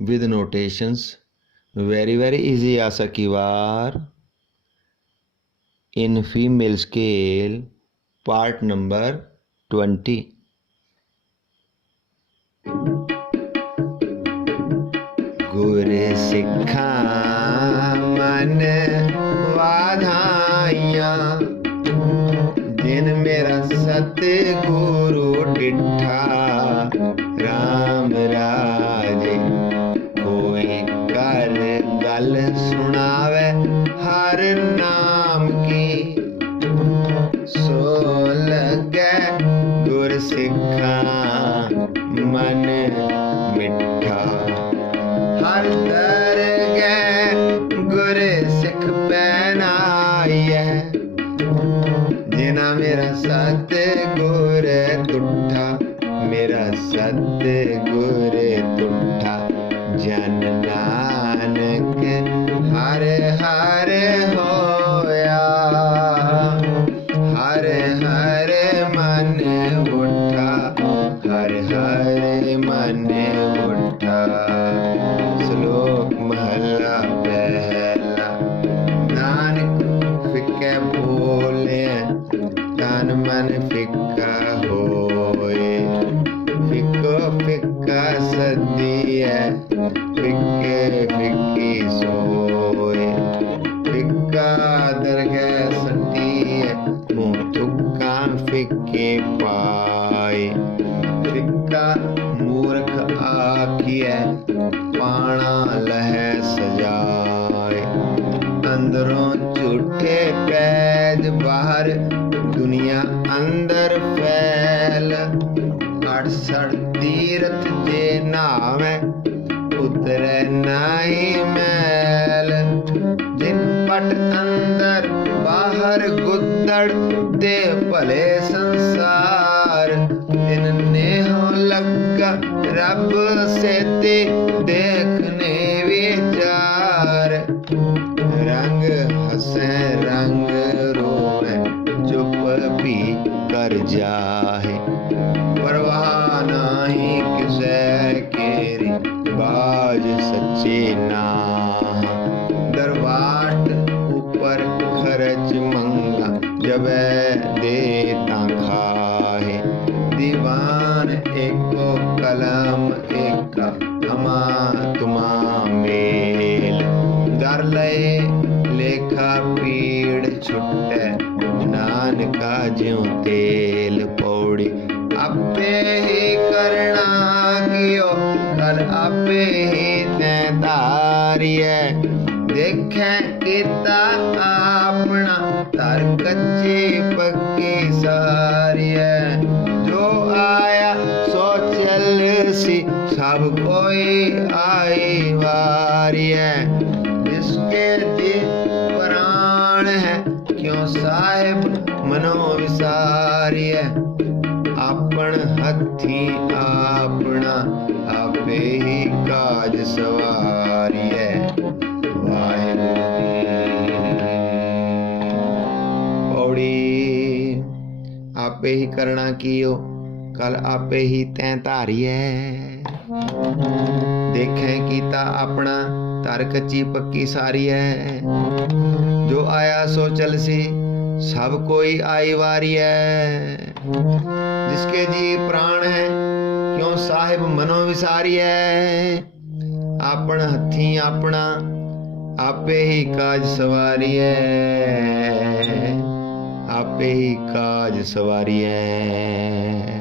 with notations. Very easy Aasa ki Vaar in female scale, part number 20. गुर सिखा मन वाधाइयां, जिन मेरा सतगुरु डिठा राम राजे। कोई कर गल सुनावे हर नाम की, सो लगे गुर सिखा मन मिठा। हर दरगह गुर सिख पहनाइए, जिना मेरा सतगुर तुठा, मेरा सतगुर तुठा। जन नानक हर हर होया, हर हर मन उठा, हर हर मन उठा। श्लोक महला पहला। नानक फिके बोले, तन मन फिका होए। फिको फिका सदिए, फिके फिकी सोए। फिका दरगह सटिए, मुँह तुक्का फिके पाए। फिका मूर्ख आखिए, पाना लह सजाए। अंदरों झूठे पैज बाहर, दुनिया अंदर फैल। 68 तीरथ जे नावे, उतरे नाही मैल। जिन पट अंदर बाहर गुद्दड़, दे भले संसार। जिन नेहो लगा रब से ते, देखने विचार। रंग हंसे रंग रोए, चुप भी कर जाए। परवाह नाही किसे केरी, बाज सच्चे ना। दरबाट ऊपर खर्च मंगा, जबे दे ता खाए। दीवान एको कलम एका, हमा तुमा मेल। दर लए लेखा पीड़ छुटे, नानका ज्यों तेल पौड़ी। आपे ही करना कियो, कल आपे ही तैं तारिए। देखे किता अपना, तर कच्ची पक्की सारिए। जो आया सो चल सी, सब कोई आई वारिए। जिसके जी प्राण है, क्यों साहिब मनो विसारिए। आपन हथी आपना, आपे ही काज सवारिए। पौड़ी। आपे ही करना कियो, कल आपे ही तैं धारिए। देखें कीता अपना, तर कच्ची पक्की सारी है। जो आया सो चल सी, सब कोई आई वारी है। जिसके जी प्राण है, क्यों साहिब मनो विसारी है। आपन हथी अपना, आपे ही काज सवारी है। आपे ही काज सवारी है।